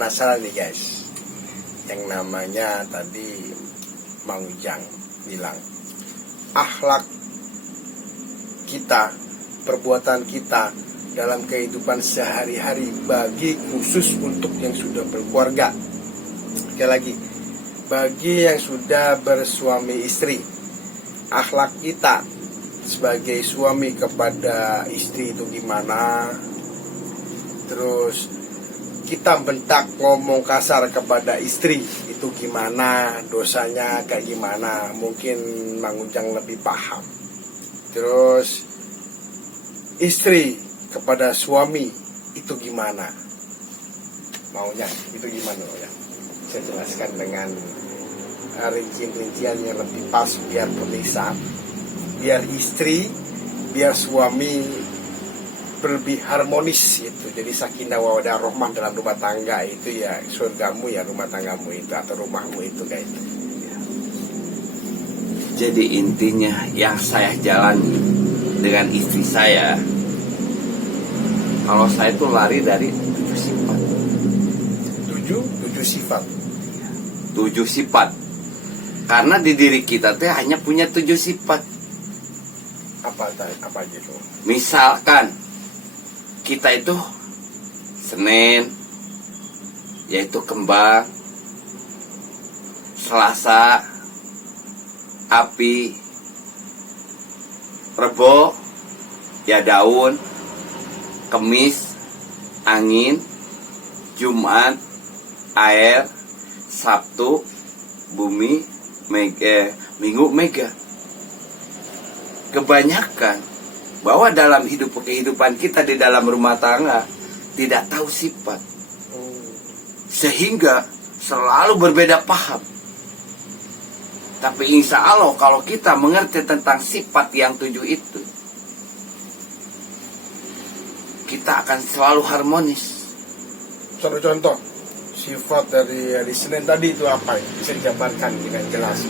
penasaran nih guys. Yang namanya tadi Mang Ujang bilang, akhlak kita, perbuatan kita dalam kehidupan sehari-hari bagi khusus untuk yang sudah berkeluarga. Sekali lagi, bagi yang sudah bersuami istri, akhlak kita sebagai suami kepada istri itu gimana? Terus kita bentak ngomong kasar kepada istri itu gimana? Dosanya kayak gimana? Mungkin Mang Ujang lebih paham. Terus istri kepada suami itu gimana? Maunya itu gimana ya? Saya jelaskan dengan rincian-rincian yang lebih pas biar pemirsa, biar istri, biar suami lebih harmonis itu. Jadi sakinah mawaddah rahmah dalam rumah tangga itu ya, surgamu ya rumah tanggamu itu atau rumahmu itu kayak itu. Jadi intinya yang saya jalani dengan istri saya, kalau saya tuh lari dari 7 sifat. 7 sifat. 7 sifat. Karena di diri kita tuh hanya punya 7 sifat. Apa gitu? Misalkan kita itu Senin, yaitu kembang. Selasa, api. Rebo, ya daun. Kemis, angin. Jumat, air. Sabtu, bumi. Minggu, mega. Kebanyakan bahwa dalam kehidupan kita di dalam rumah tangga tidak tahu sifat, sehingga selalu berbeda paham. Tapi insya Allah kalau kita mengerti tentang sifat yang 7 itu, kita akan selalu harmonis. Contoh sifat dari hari Senin tadi itu apa ya? Bisa dijabarkan dengan jelas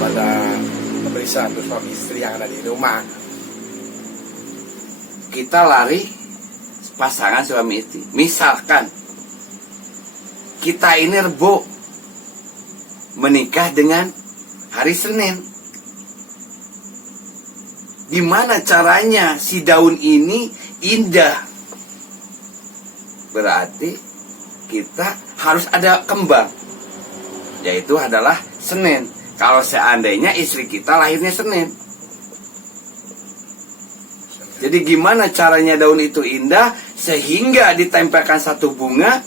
pada pemirsa atau suami istri yang ada di rumah. Kita lari pasangan suami istri. Misalkan kita ini Rebo menikah dengan hari Senin. Gimana caranya si daun ini indah? Berarti kita harus ada kembang, yaitu adalah Senin. Kalau seandainya istri kita lahirnya Senin, jadi gimana caranya daun itu indah sehingga ditempelkan satu bunga,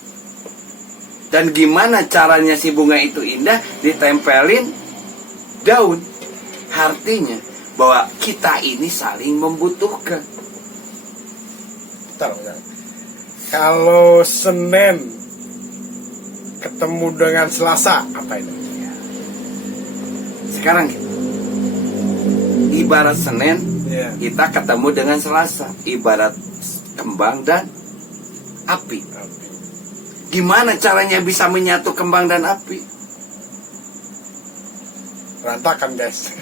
dan gimana caranya si bunga itu indah ditempelin daun? Artinya bahwa kita ini saling membutuhkan. Kalau Senin ketemu dengan Selasa, apa itu? Sekarang ibarat Senin, kita ketemu dengan Selasa, ibarat kembang dan api. Gimana caranya bisa menyatu kembang dan api? Rantakan guys.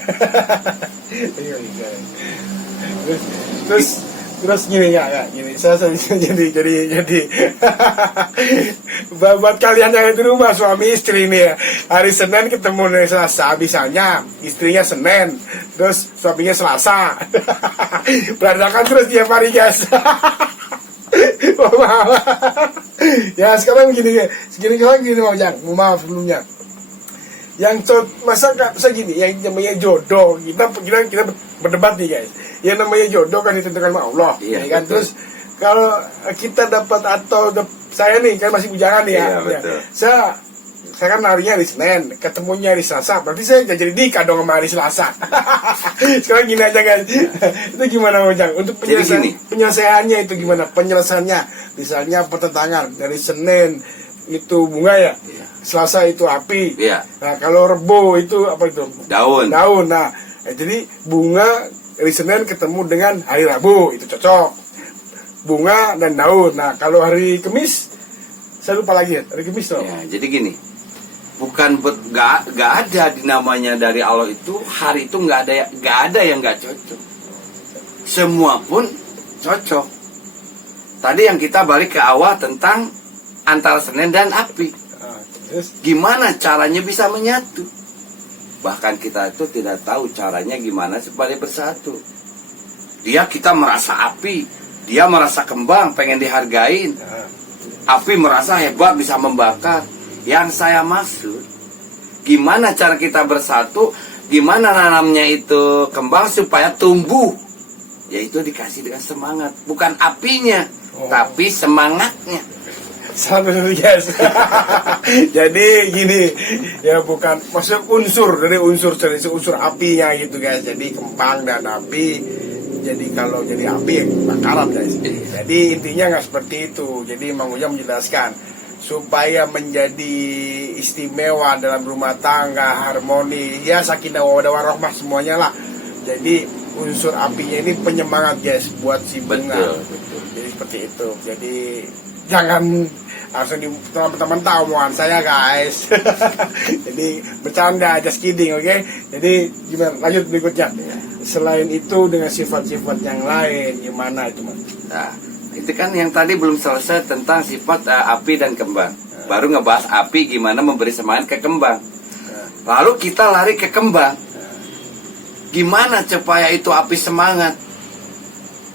Terus gini ya, gini saya jadi buat kalian yang di rumah suami istri ini ya, hari Senin ketemu dengan Selasa, misalnya istrinya Senin, terus suaminya Selasa, berantakan terus tiap hari guys. Ya sekarang segini mau Jang, maaf sebelumnya. Yang masa gini, yang namanya jodoh kita berdebat nih guys. Yang namanya jodoh kan ditentukan sama Allah, iya, kan? Terus kalau kita dapat saya nih kan masih bujangan nih ya. Iya, Saya kan larinya hari Senin, ketemunya hari Selasa, berarti saya jadi nikah dong sama hari Selasa. Sekarang gini aja guys, itu gimana Ujang? Untuk penyelesaiannya itu gimana? Penyelesaiannya, misalnya pertentangan dari Senin itu bunga ya, Selasa itu api. Nah kalau Rebo itu apa itu? Daun. Nah jadi bunga hari Senin ketemu dengan hari Rabu itu cocok, bunga dan daun. Nah kalau hari Kamis saya lupa lagi ya, hari Kamis tuh. Ya, jadi gini, gak ada di namanya dari Allah itu hari itu gak ada yang gak cocok. Semua pun cocok. Tadi yang kita balik ke awal tentang antara Senin dan api. Terus Gimana caranya bisa menyatu? Bahkan kita itu tidak tahu caranya gimana supaya bersatu. Kita merasa api, dia merasa kembang, pengen dihargain. Api merasa hebat bisa membakar. Yang saya maksud, gimana cara kita bersatu, gimana nanamnya itu kembang supaya tumbuh. Yaitu dikasih dengan semangat, bukan apinya, tapi semangatnya. Salah betul guys. Jadi gini, ya bukan maksud unsur dari unsur apinya gitu guys. Jadi kembang dan api. Jadi kalau jadi api ya bakaran guys. Jadi intinya nggak seperti itu. Jadi Mang Ujang menjelaskan supaya menjadi istimewa dalam rumah tangga, harmoni, ya sakinah mawaddah warahmah semuanya lah. Jadi unsur apinya ini penyemangat guys buat si bunga. Betul. Jadi seperti itu. Jadi jangan langsung di teman-teman tahu omongan saya guys. Jadi bercanda, just kidding, oke? Jadi gimana lanjut berikutnya? Selain itu dengan sifat-sifat yang lain gimana itu Mas? Nah, itu kan yang tadi belum selesai tentang sifat api dan kembang. Baru ngebahas api gimana memberi semangat ke kembang. Lalu kita lari ke kembang. Gimana supaya itu api semangat?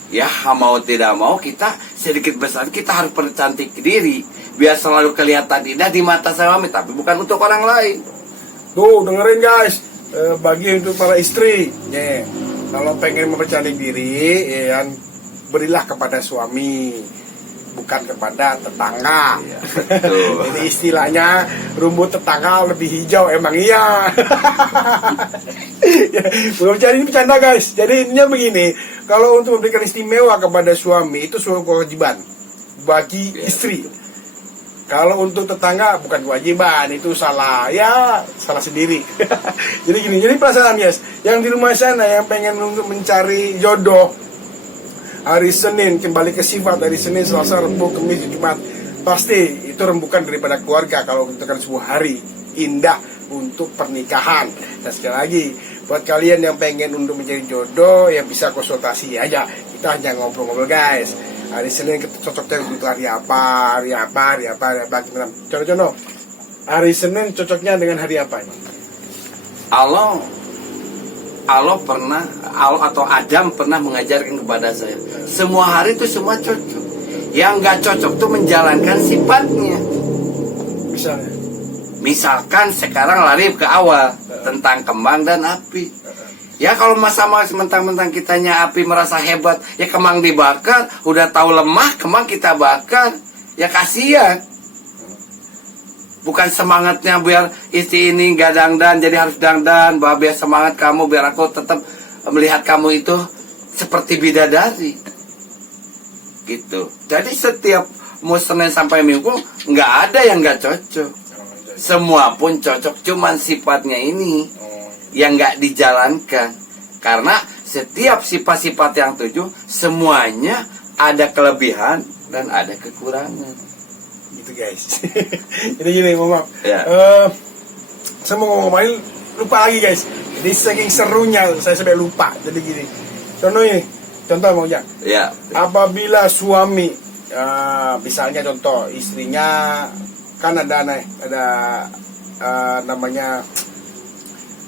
Ya mau tidak mau kita sedikit besar kita harus percantik diri biar selalu kelihatan indah di mata suami, tapi bukan untuk orang lain. Tuh dengerin guys, bagi untuk para istri, ya, kalau pengen mempercantik diri, ya, berilah kepada suami, bukan kepada tetangga. Ya, betul. Jadi istilahnya rumput tetangga lebih hijau, emang iya. Ya, bercanda ini bercanda guys. Jadi intinya begini, kalau untuk memberikan istimewa kepada suami itu suatu kewajiban bagi istri. Kalau untuk tetangga bukan kewajiban, itu salah sendiri. Jadi gini, jadi perasaan guys, yang di rumah sana yang pengen untuk mencari jodoh hari Senin, kembali ke sifat dari Senin, Selasa, Rabu, Kamis, Jumat, pasti itu rembukan daripada keluarga. Kalau itu kan sebuah hari indah untuk pernikahan. Dan sekali lagi, buat kalian yang pengen untuk mencari jodoh, ya bisa konsultasi aja. Kita hanya ngobrol-ngobrol guys. Hari Senin kita cocoknya untuk hari apa, gimana? Contoh-contoh, hari Senin cocoknya dengan hari apa? Allah atau Adam pernah mengajarkan kepada saya, semua hari itu semua cocok. Yang nggak cocok tuh menjalankan sifatnya. Misalkan sekarang lari ke awal tentang kembang dan api. Ya kalau masa-masa mentang-mentang kitanya api merasa hebat, ya kembang dibakar, udah tahu lemah, kembang kita bakar, ya kasihan. Bukan semangatnya biar istri ini gak dangdan, jadi harus dangdan, bahwa biar semangat kamu, biar aku tetap melihat kamu itu seperti bidadari. Gitu. Jadi setiap mau Senin sampai Minggu, nggak ada yang nggak cocok. Semua pun cocok, cuman sifatnya ini yang nggak dijalankan. Karena setiap sifat-sifat yang 7 semuanya ada kelebihan dan ada kekurangan. Gitu guys. Jadi gini, maaf. Ya. Saya mau ngomongin lupa lagi guys. Jadi saking serunya saya sampai lupa. Jadi gini. Contoh mau ya. Ya. Apabila suami, misalnya contoh istrinya kan ada namanya.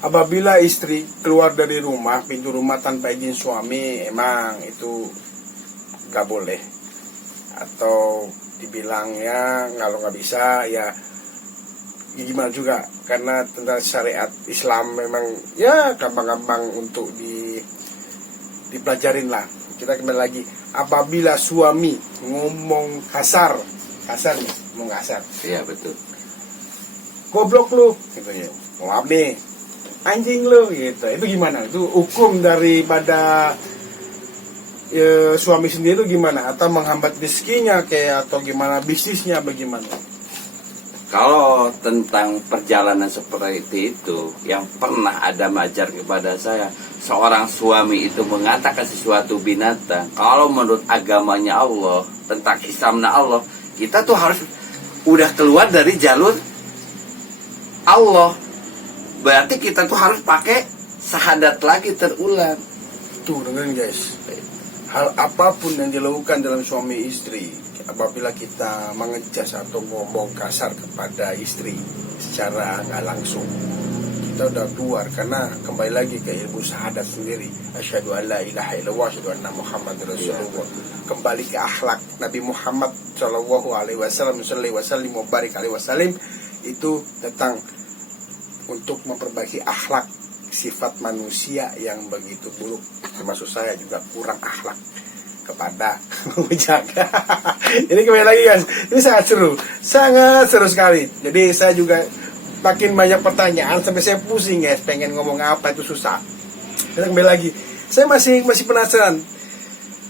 Apabila istri keluar dari rumah, pintu rumah tanpa izin suami, emang itu gak boleh. Atau dibilangnya kalau nggak bisa ya gimana juga, karena tentang syariat Islam memang ya gampang-gampang untuk dipelajarin lah. Kita kembali lagi, apabila suami ngomong kasar nih, ngomong kasar, Iya betul. goblok lu gitu ya, maaf nih, anjing lu gitu, itu gimana? Itu hukum daripada suami sendiri itu gimana? Atau menghambat rezekinya kayak, atau gimana bisnisnya, bagaimana? Kalau tentang perjalanan seperti itu, yang pernah ada mengajar kepada saya, seorang suami itu mengatakan sesuatu binatang, kalau menurut agamanya Allah, tentang Islamnya Allah, kita tuh harus udah keluar dari jalur Allah. Berarti kita tuh harus pakai syahadat lagi terulang. Tuh dengerin guys, hal apapun yang dilakukan dalam suami istri, apabila kita mengejas atau ngomong kasar kepada istri secara nggak langsung, kita udah keluar, karena kembali lagi ke ilmu syahadat sendiri, asyhadu an la ilaha illallah, asyhadu anna muhammadar rasulullah. Kembali ke akhlak Nabi Muhammad sallallahu alaihi wasallam, sallallahu wasallim wa barik alaihi wasallam, itu tentang untuk memperbaiki akhlak sifat manusia yang begitu buruk, termasuk saya juga kurang akhlak kepada menjaga. Ini kembali lagi guys, ini sangat seru sekali. Jadi saya juga makin banyak pertanyaan sampai saya pusing guys, pengen ngomong apa itu susah. Dan kembali lagi, saya masih penasaran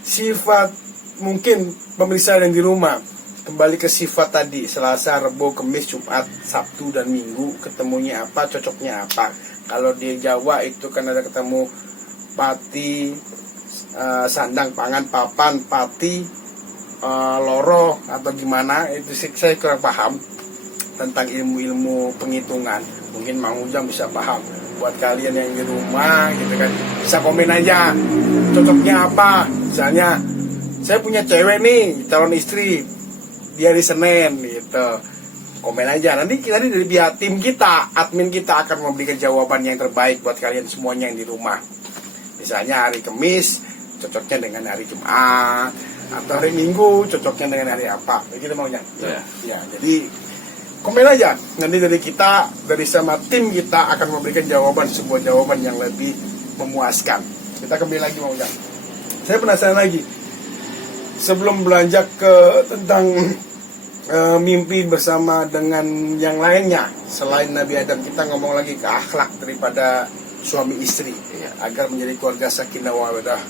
sifat, mungkin pemirsa yang di rumah, kembali ke sifat tadi, Selasa, Rebo, Kamis, Jumat, Sabtu, dan Minggu, ketemunya apa, cocoknya apa. Kalau di Jawa itu kan ada ketemu pati, sandang, pangan, papan, pati, loro, atau gimana, itu saya kurang paham tentang ilmu-ilmu penghitungan. Mungkin Mang Ujang bisa paham. Buat kalian yang di rumah gitu kan, bisa komen aja cocoknya apa. Misalnya saya punya cewek nih, calon istri, dia di Senin gitu, komen aja. Nanti dari pihak tim kita, admin kita akan memberikan jawaban yang terbaik buat kalian semuanya yang di rumah. Misalnya hari Kamis cocoknya dengan hari Jumat, atau hari Minggu cocoknya dengan hari apa, begitu maunya. Ya, jadi komen aja. Nanti dari kita, dari sama tim kita akan memberikan sebuah jawaban yang lebih memuaskan. Kita kembali lagi maunya. Saya penasaran lagi, sebelum beranjak ke tentang mimpi bersama dengan yang lainnya selain Nabi Adam, kita ngomong lagi ke akhlak daripada suami istri ya, agar menjadi keluarga sakinah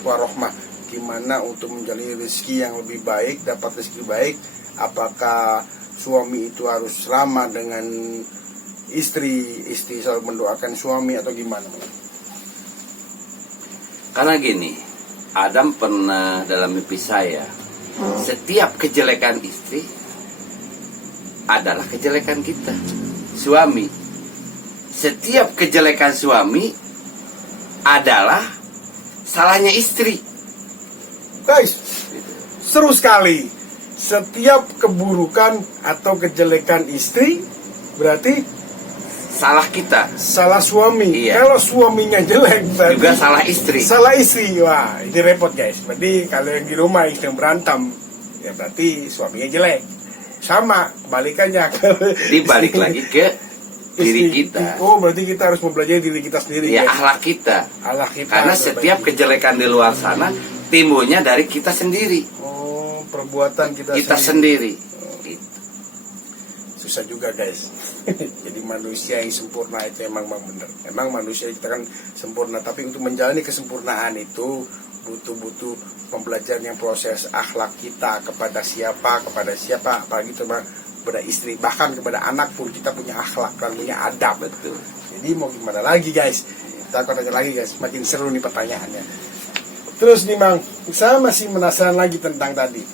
warahmah. Gimana untuk menjalani rezeki yang lebih baik, dapat rezeki baik? Apakah suami itu harus ramah dengan istri selalu mendoakan suami, atau gimana? Karena gini, Adam pernah dalam mimpi saya, setiap kejelekan istri adalah kejelekan kita, suami. Setiap kejelekan suami adalah salahnya istri. Guys, seru sekali. Setiap keburukan atau kejelekan istri berarti salah kita, salah suami. Iya. Kalau suaminya jelek berarti juga salah istri. Salah istri. Wah, ini repot guys. Berarti kalau yang di rumah istri yang berantem, ya berarti suaminya jelek. Sama, balikannya dibalik lagi ke diri kita. Oh, berarti kita harus mempelajari diri kita sendiri. Ya, guys. akhlak kita. Akhlak kita. Karena setiap kejelekan di luar sana timbulnya dari kita sendiri. Oh, perbuatan kita sendiri. Gitu. Susah juga guys. Jadi manusia yang sempurna itu emang benar. Emang manusia kita kan sempurna, tapi untuk menjalani kesempurnaan itu butuh pembelajaran yang proses akhlak kita kepada siapa, apalagi cuma kepada istri, bahkan kepada anak pun kita punya akhlak dan punya adab. Betul. Jadi mau gimana lagi guys? Kita akan tanya lagi guys, makin seru nih pertanyaannya. Terus nih Mang, saya masih penasaran lagi tentang tadi.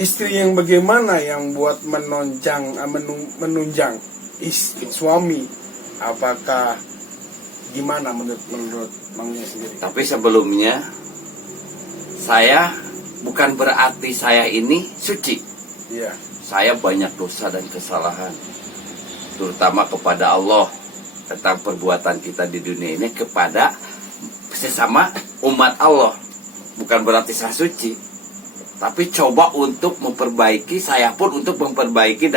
Istri yang bagaimana yang buat menunjang suami? Apakah gimana menurut Mangnya sendiri? Tapi sebelumnya, saya bukan berarti saya ini suci. Iya. Saya banyak dosa dan kesalahan, terutama kepada Allah, tentang perbuatan kita di dunia ini kepada sesama umat Allah. Bukan berarti saya suci, tapi coba untuk memperbaiki, saya pun untuk memperbaiki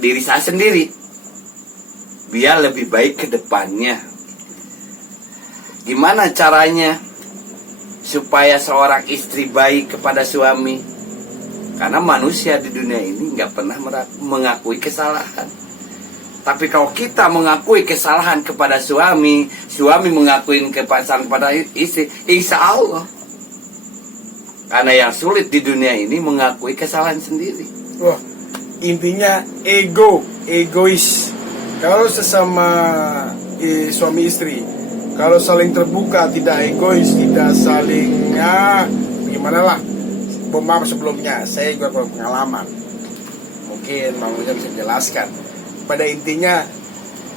diri saya sendiri, biar lebih baik ke depannya. Gimana caranya supaya seorang istri baik kepada suami? Karena manusia di dunia ini nggak pernah mengakui kesalahan. Tapi kalau kita mengakui kesalahan kepada suami mengakui kesalahan kepada istri, insya Allah. Karena yang sulit di dunia ini mengakui kesalahan sendiri. Wah, intinya egois. Kalau sesama suami istri, kalau saling terbuka, tidak egois, tidak saling gimana lah. Maaf sebelumnya, saya juga punya pengalaman. Mungkin Mang Ujang bisa jelaskan. Pada intinya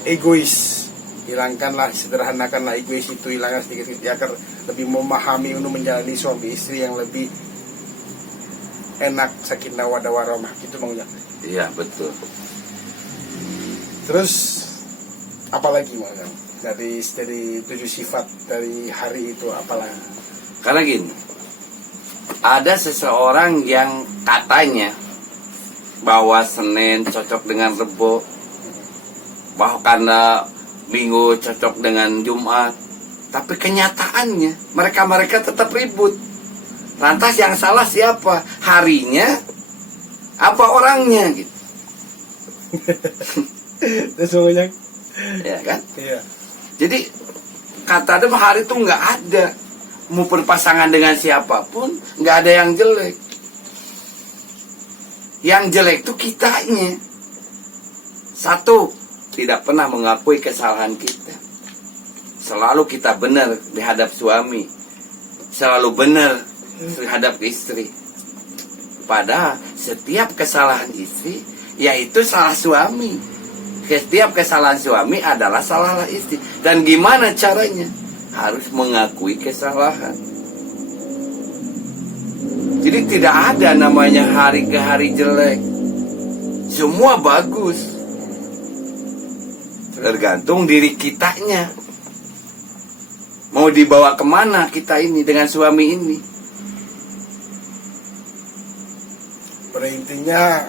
egois, hilangkanlah, sederhanakanlah egois itu, hilangkan sedikit-sedikit agar lebih memahami untuk menjalani suami istri yang lebih enak, sakinah wadah warahmah gitu Bang Ujang. Iya, betul. Terus apalagi Bang Ujang? Dari 7 sifat dari hari itu apalagi? Karena gini, ada seseorang yang katanya bahwa Senin cocok dengan Rebo, bahwa karena Minggu cocok dengan Jumat. Tapi kenyataannya mereka tetap ribut. Lantas yang salah siapa? Harinya apa orangnya gitu? Terus Bang Ujang? Ya kan? Iya. Jadi kata ada hari itu nggak ada. Mau berpasangan dengan siapapun nggak ada yang jelek. Yang jelek itu kitanya. Satu, tidak pernah mengakui kesalahan kita. Selalu kita benar dihadap suami, selalu benar terhadap istri. Padahal setiap kesalahan istri yaitu salah suami. Setiap kesalahan suami adalah salah istri. Dan gimana caranya? Harus mengakui kesalahan. Jadi tidak ada namanya hari ke hari jelek. Semua bagus. Tergantung diri kitanya. Mau dibawa kemana kita ini dengan suami ini? Pada intinya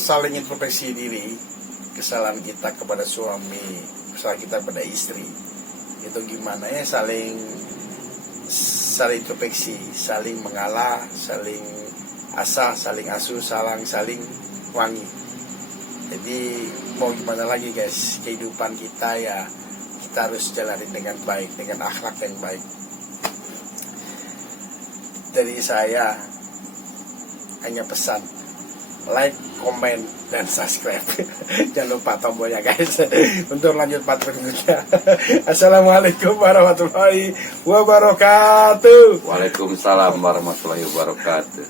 saling introspeksi diri, kesalahan kita kepada suami, kesalahan kita pada istri. Itu gimana ya, saling introspeksi, saling mengalah, saling asah, saling asuh, saling wangi. Jadi mau gimana lagi guys, kehidupan kita ya kita harus jalani dengan baik, dengan akhlak yang baik. Dari saya hanya pesan, like, komen, dan subscribe. Jangan lupa tombolnya guys untuk lanjut part berikutnya. Assalamualaikum warahmatullahi wabarakatuh. Waalaikumsalam warahmatullahi wabarakatuh.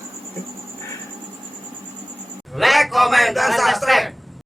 Like, comment, dan subscribe.